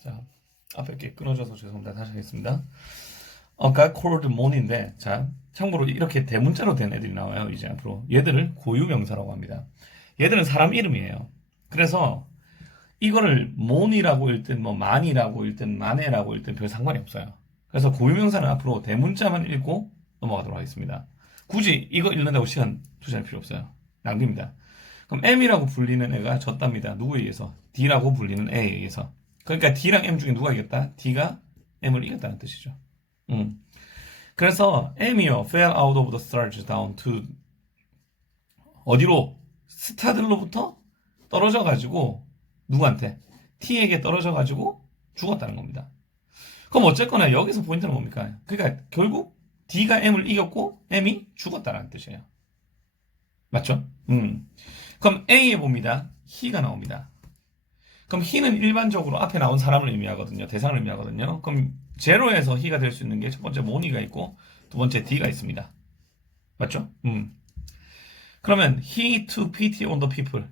자, 앞에 게 끊어져서 죄송합니다. 다시 하겠습니다. 아까 called moon인데, 자, 참고로 이렇게 대문자로 된 애들이 나와요. 이제 앞으로 얘들을 고유명사라고 합니다. 얘들은 사람 이름이에요. 그래서 이거를 moon이라고 읽든 뭐 man이라고 읽든 mane라고 읽든 별 상관이 없어요. 그래서 고유명사는 앞으로 대문자만 읽고 넘어가도록 하겠습니다. 굳이 이거 읽는다고 시간 투자할 필요 없어요. 낭비입니다. 그럼 M이라고 불리는 애가 졌답니다. 누구에 의해서? D라고 불리는 A에 의해서. 그러니까 D랑 M 중에 누가 이겼다? D가 M을 이겼다는 뜻이죠. 그래서 M이요, fell out of the stars down to 어디로? 스타들로부터 떨어져가지고 누구한테? T에게 떨어져가지고 죽었다는 겁니다. 그럼 어쨌거나 여기서 포인트는 뭡니까? 그러니까 결국 D가 M을 이겼고 M이 죽었다는 뜻이에요. 맞죠? 그럼 A에 봅니다. he가 나옵니다. 그럼 he는 일반적으로 앞에 나온 사람을 의미하거든요. 대상을 의미하거든요. 그럼 제로에서 he가 될 수 있는 게 첫 번째 모니가 있고 두 번째 D가 있습니다. 맞죠? 그러면 he took pity on the people.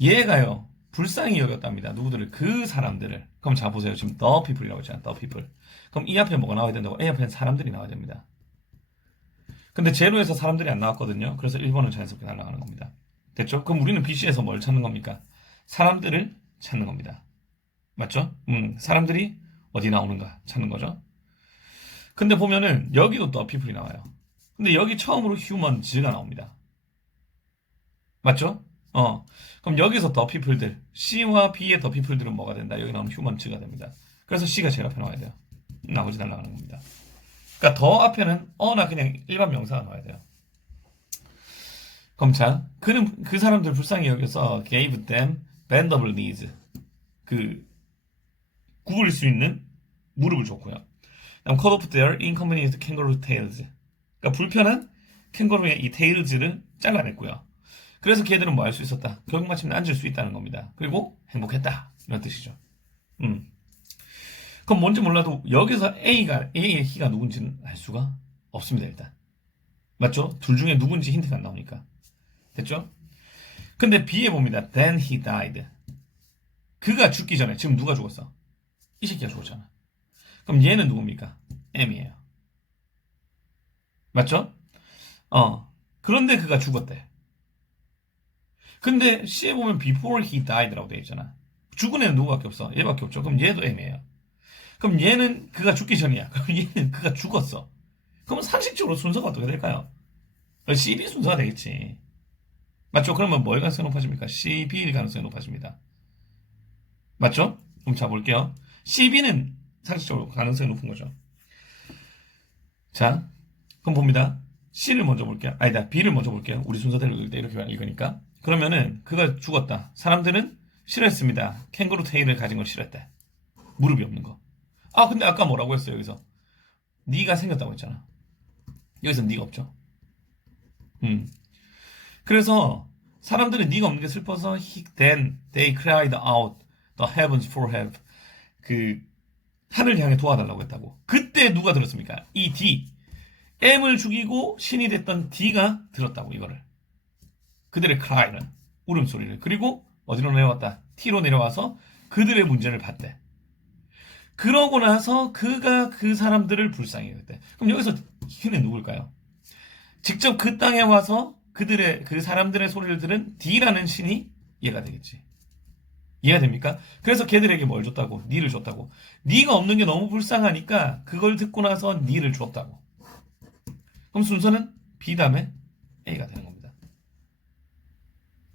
얘가요. 불쌍히 여겼답니다. 누구들을? 그 사람들을. 그럼 자 보세요. 지금 the people이라고 했잖아요. the people. 그럼 이 앞에 뭐가 나와야 된다고? A 앞에는 사람들이 나와야 됩니다. 근데 제로에서 사람들이 안 나왔거든요. 그래서 1번은 자연스럽게 날아가는 겁니다. 됐죠? 그럼 우리는 BC에서 뭘 찾는 겁니까? 사람들을 찾는 겁니다. 맞죠? 사람들이 어디 나오는가 찾는 거죠. 근데 보면은 여기도 또 people이 나와요. 근데 여기 처음으로 humans가 나옵니다. 맞죠? 그럼 여기서 더 people들, C와 B의 더 people들은 뭐가 된다? 여기 나오는 humans가 됩니다. 그래서 C가 제일 앞에 나와야 돼요. 나머지 날아가는 겁니다. 그러니까 더 앞에는 어나 그냥 일반 명사가 나와야 돼요. 그럼 자, 그는 그 사람들 불쌍히 여겨서 gave them bendable knees. 그 구부릴 수 있는 무릎을 줬고요. 그다음 cut off their inconvenient kangaroo tails. 그러니까 불편한 캥거루의 이 테일즈를 잘라냈고요. 그래서 걔들은 뭐 할 수 있었다. 결국 마침내 앉을 수 있다는 겁니다. 그리고 행복했다. 이런 뜻이죠. 그럼 뭔지 몰라도 여기서 A의 he가 누군지는 알 수가 없습니다. 일단. 맞죠? 둘 중에 누군지 힌트가 안 나오니까. 됐죠? 근데 B에 봅니다. Then he died. 그가 죽기 전에 지금 누가 죽었어? 이 새끼가 죽었잖아. 그럼 얘는 누굽니까? M이에요. 맞죠? 그런데 그가 죽었대. 근데 C에 보면 before he died라고 되어 있잖아. 죽은 애는 누구밖에 없어? 얘밖에 없죠. 그럼 얘도 M이에요. 그럼 얘는 그가 죽기 전이야. 그럼 얘는 그가 죽었어. 그러면 상식적으로 순서가 어떻게 될까요? CB 순서가 되겠지. 맞죠? 그러면 뭘 가능성이 높아집니까? CB일 가능성이 높아집니다. 맞죠? 그럼 자 볼게요. CB는 상식적으로 가능성이 높은 거죠. 자, 그럼 봅니다. C를 먼저 볼게요. 아니다, B를 먼저 볼게요. 우리 순서대로 읽을 때 이렇게 읽으니까. 그러면은 그가 죽었다. 사람들은 싫어했습니다. 캥거루 테일을 가진 걸 싫어했대. 무릎이 없는 거. 아, 근데 아까 뭐라고 했어요, 여기서? 네가 생겼다고 했잖아. 여기서 네가 없죠. 그래서 사람들은 네가 없는 게 슬퍼서 then they cried out the heavens for help. 그 하늘 향해 도와달라고 했다고. 그때 누가 들었습니까? 이 D. M을 죽이고 신이 됐던 D가 들었다고 이거를. 그들의 cry는 울음소리를. 그리고 어디로 내려왔다? T로 내려와서 그들의 문제를 봤대. 그러고 나서 그가 그 사람들을 불쌍히 여겼대. 그럼 여기서 Q는 누굴까요? 직접 그 땅에 와서 그 사람들의 소리를 들은 D라는 신이 얘가 되겠지. 이해가 됩니까? 그래서 걔들에게 뭘 줬다고? 니를 줬다고. 니가 없는 게 너무 불쌍하니까 그걸 듣고 나서 니를 줬다고. 그럼 순서는 B 다음에 A가 되는 겁니다.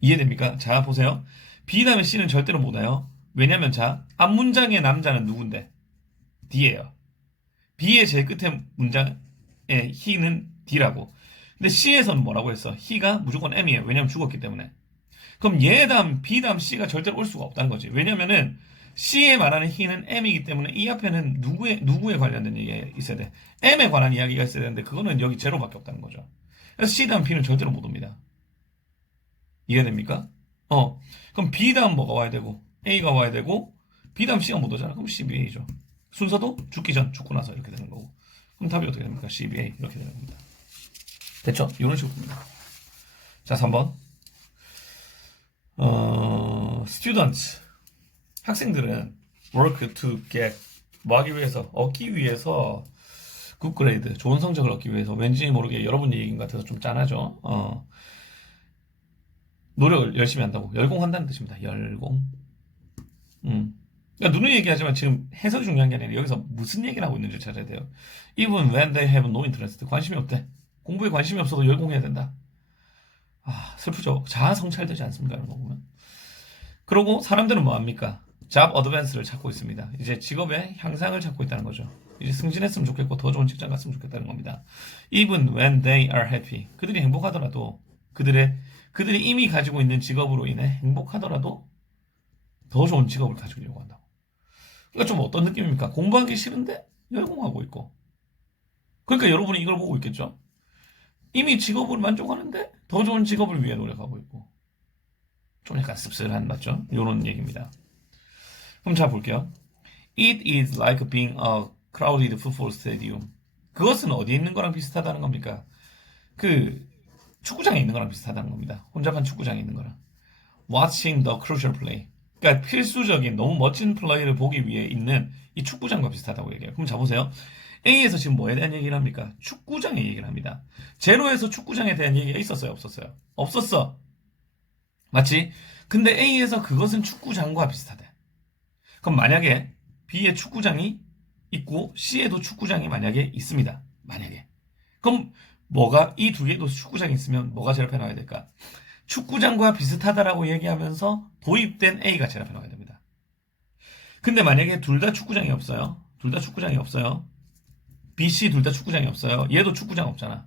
이해됩니까? 자, 보세요. B 다음에 C는 절대로 못 와요. 왜냐면 자, 앞문장의 남자는 누군데? D예요. B의 제일 끝에 문장의 he는 D라고. 근데 C에서는 뭐라고 했어? he가 무조건 M이에요. 왜냐면 죽었기 때문에. 그럼 얘 다음, B 다음 C가 절대로 올 수가 없다는 거지. 왜냐면은 C에 말하는 he는 M이기 때문에 이 앞에는 누구에 관련된 얘기가 있어야 돼. M에 관한 이야기가 있어야 되는데 그거는 여기 제로밖에 없다는 거죠. 그래서 C 다음 B는 절대로 못 옵니다. 이해됩니까? 그럼 B 다음 뭐가 와야 되고 A가 와야 되고 B 다음 C가 못 오잖아. 그럼 CBA죠. 순서도 죽기 전, 죽고 나서 이렇게 되는 거고. 그럼 답이 어떻게 됩니까? CBA 이렇게 되는 겁니다. 됐죠? 이런 식으로 봅니다. 자, 3번. students. 학생들은 work to get 뭐 하기 위해서 얻기 위해서 good grade 좋은 성적을 얻기 위해서 왠지 모르게 여러분 얘기인 것 같아서 좀 짠하죠. 노력을 열심히 한다고 열공한다는 뜻입니다. 열공. 그러니까 누누이 얘기하지만 지금 해석이 중요한 게 아니라 여기서 무슨 얘기를 하고 있는지 찾아야 돼요. Even when they have no interest 관심이 없대. 공부에 관심이 없어도 열공해야 된다. 아 슬프죠. 자아 성찰되지 않습니까? 이런 거 보면. 그러고 사람들은 뭐 합니까? 잡 어드밴스를 찾고 있습니다. 이제 직업의 향상을 찾고 있다는 거죠. 이제 승진했으면 좋겠고 더 좋은 직장 갔으면 좋겠다는 겁니다. Even when they are happy. 그들이 행복하더라도 그들이 이미 가지고 있는 직업으로 인해 행복하더라도 더 좋은 직업을 가지려고 한다고. 그러니까 좀 어떤 느낌입니까? 공부하기 싫은데 열공하고 있고. 그러니까 여러분이 이걸 보고 있겠죠? 이미 직업을 만족하는데 더 좋은 직업을 위해 노력하고 있고. 좀 약간 씁쓸한 맞죠? 이런 얘기입니다. 그럼 자 볼게요. It is like being a crowded football stadium. 그것은 어디에 있는 거랑 비슷하다는 겁니까? 그 축구장에 있는 거랑 비슷하다는 겁니다. 혼잡한 축구장에 있는 거랑. Watching the crucial play. 그러니까 필수적인 너무 멋진 플레이를 보기 위해 있는 이 축구장과 비슷하다고 얘기해요. 그럼 자 보세요. A에서 지금 뭐에 대한 얘기를 합니까? 축구장의 얘기를 합니다. 제로에서 축구장에 대한 얘기가 있었어요? 없었어요? 없었어. 맞지? 근데 A에서 그것은 축구장과 비슷하대. 그럼 만약에 B에 축구장이 있고 C에도 축구장이 만약에 있습니다. 만약에. 그럼 뭐가 이 두 개도 축구장이 있으면 뭐가 제일 앞에 나와야 될까? 축구장과 비슷하다라고 얘기하면서 도입된 A가 제일 앞에 나와야 됩니다. 근데 만약에 둘 다 축구장이 없어요. 둘 다 축구장이 없어요. B, C 둘 다 축구장이 없어요. 얘도 축구장 없잖아.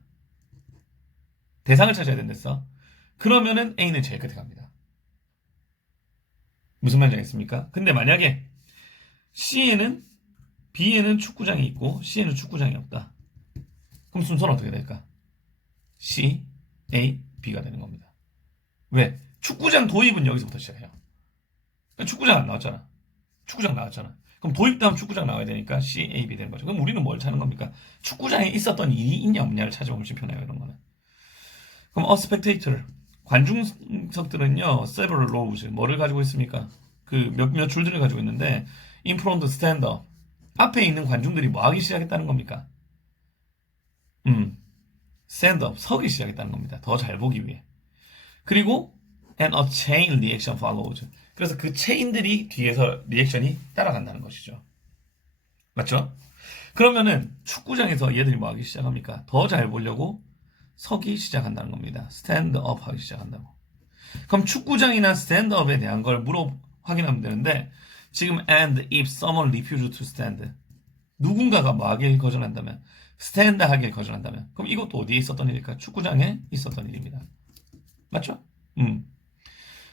대상을 찾아야 된댔어. 그러면은 A는 제일 끝에 갑니다. 무슨 말인지 알겠습니까? 근데 만약에 B에는 축구장이 있고 C에는 축구장이 없다. 그럼 순서는 어떻게 될까? C, A, B가 되는 겁니다. 왜? 축구장 도입은 여기서부터 시작해요. 그러니까 축구장 안 나왔잖아. 축구장 나왔잖아. 그럼 도입 다음 축구장 나와야 되니까 C, A, B 되는 거죠. 그럼 우리는 뭘 찾는 겁니까? 축구장에 있었던 일이 있냐 없냐를 찾아보면 훨씬 편해요. 이런 거는. 그럼 a spectator. 관중석들은요. several rows. 뭐를 가지고 있습니까? 그 몇몇 줄들을 가지고 있는데 in front stand up. 앞에 있는 관중들이 뭐 하기 시작했다는 겁니까? stand up. 서기 시작했다는 겁니다. 더 잘 보기 위해. 그리고 and a chain reaction follows. 그래서 그 체인들이 뒤에서 리액션이 따라간다는 것이죠. 맞죠? 그러면은 축구장에서 얘들이 뭐 하기 시작합니까? 더 잘 보려고 서기 시작한다는 겁니다. 스탠드업 하기 시작한다고. 그럼 축구장이나 스탠드업에 대한 걸 확인하면 되는데 지금 and if someone refuses to stand 누군가가 뭐 하길 거절한다면 스탠드 하길 거절한다면 그럼 이것도 어디에 있었던 일일까? 축구장에 있었던 일입니다. 맞죠?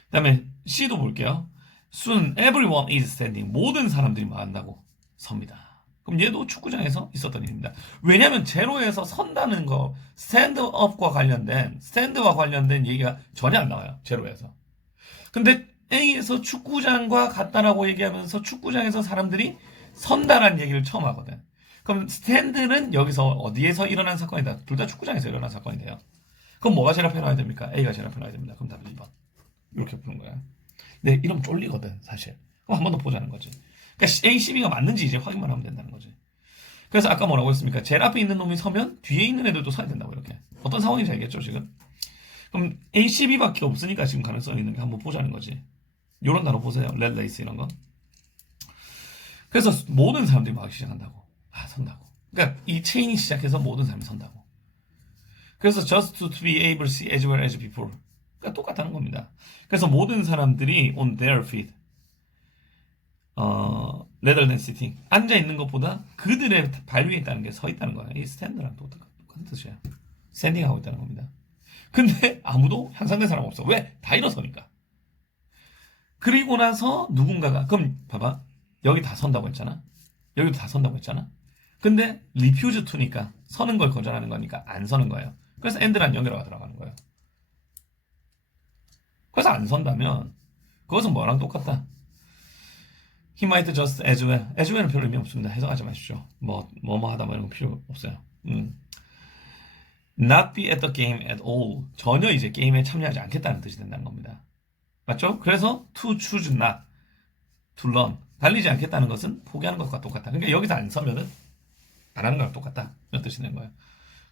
그다음에 C도 볼게요. Soon everyone is standing. 모든 사람들이 뭐 한다고? 섭니다. 그럼 얘도 축구장에서 있었던 일입니다. 왜냐하면 제로에서 선다는 거 스탠드업과 관련된 스탠드와 관련된 얘기가 전혀 안 나와요. 제로에서. 근데 A에서 축구장과 같다라고 얘기하면서 축구장에서 사람들이 선다라는 얘기를 처음 하거든. 그럼 스탠드는 여기서 어디에서 일어난 사건이다. 둘 다 축구장에서 일어난 사건이 돼요. 그럼 뭐가 제일 앞에 나와야 됩니까? A가 제일 앞에 나와야 됩니다. 그럼 답은 2번. 이렇게 푸는 거야. 근데 이러면 쫄리거든, 사실. 그럼 한 번 더 보자는 거지. 그러니까 A, C, B가 맞는지 이제 확인만 하면 된다는 거지. 그래서 아까 뭐라고 했습니까? 제일 앞에 있는 놈이 서면 뒤에 있는 애들도 서야 된다고, 이렇게. 어떤 상황인지 알겠죠, 지금? 그럼 A, C, B밖에 없으니까 지금 가능성이 있는 게 한번 보자는 거지. 요런 단어 보세요. 렛 레이스 이런 거. 그래서 모든 사람들이 막 시작한다고. 아, 선다고. 그러니까 이 체인이 시작해서 모든 사람이 선다고. 그래서 just to be able to see as well as before. 그러니까 똑같다는 겁니다. 그래서 모든 사람들이 on their feet, rather than sitting, 앉아 있는 것보다 그들의 발 위에 있다는 게 서 있다는 거야. 이 스탠드랑 똑같은 뜻이야. 스탠딩 하고 있다는 겁니다. 근데 아무도 향상된 사람 없어. 왜? 다 일어서니까. 그리고 나서 누군가가 그럼 봐봐. 여기 다 선다고 했잖아. 여기도 다 선다고 했잖아. 근데 refuse to니까 서는 걸 거절하는 거니까 안 서는 거예요. 그래서 and란 연결어가 들어가는 거예요. 그래서 안 선다면 그것은 뭐랑 똑같다. He might just as well. as well은 별 의미 없습니다. 해석하지 마십시오. 뭐 하다 뭐 이런 거 필요 없어요. Not be at the game at all. 전혀 이제 게임에 참여하지 않겠다는 뜻이 된다는 겁니다. 맞죠? 그래서 to choose not to learn. 달리지 않겠다는 것은 포기하는 것과 똑같다. 그러니까 여기서 안 서면은 안 하는 거랑 똑같다. 이런 뜻이 되는 거예요.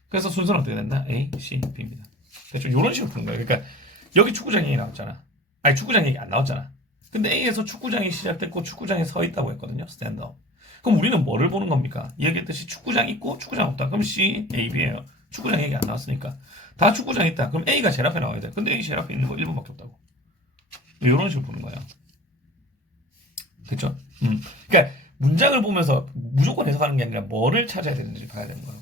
그래서 순서는 어떻게 된다? A, C, B입니다. 대충 이런 식으로 푸는 거예요. 그러니까 여기 축구장 얘기 나왔잖아. 아니 축구장 얘기 안 나왔잖아. 근데 A에서 축구장이 시작됐고 축구장에 서 있다고 했거든요. 스탠드업. 그럼 우리는 뭐를 보는 겁니까? 얘기했듯이 축구장 있고 축구장 없다. 그럼 C, A, B예요. 축구장 얘기 안 나왔으니까. 다 축구장 있다. 그럼 A가 제일 앞에 나와야 돼. 근데 A 제일 앞에 있는 거 1번밖에 없다고. 이런 식으로 보는 거예요. 됐죠? 그러니까 문장을 보면서 무조건 해석하는 게 아니라 뭐를 찾아야 되는지 봐야 되는 거예요.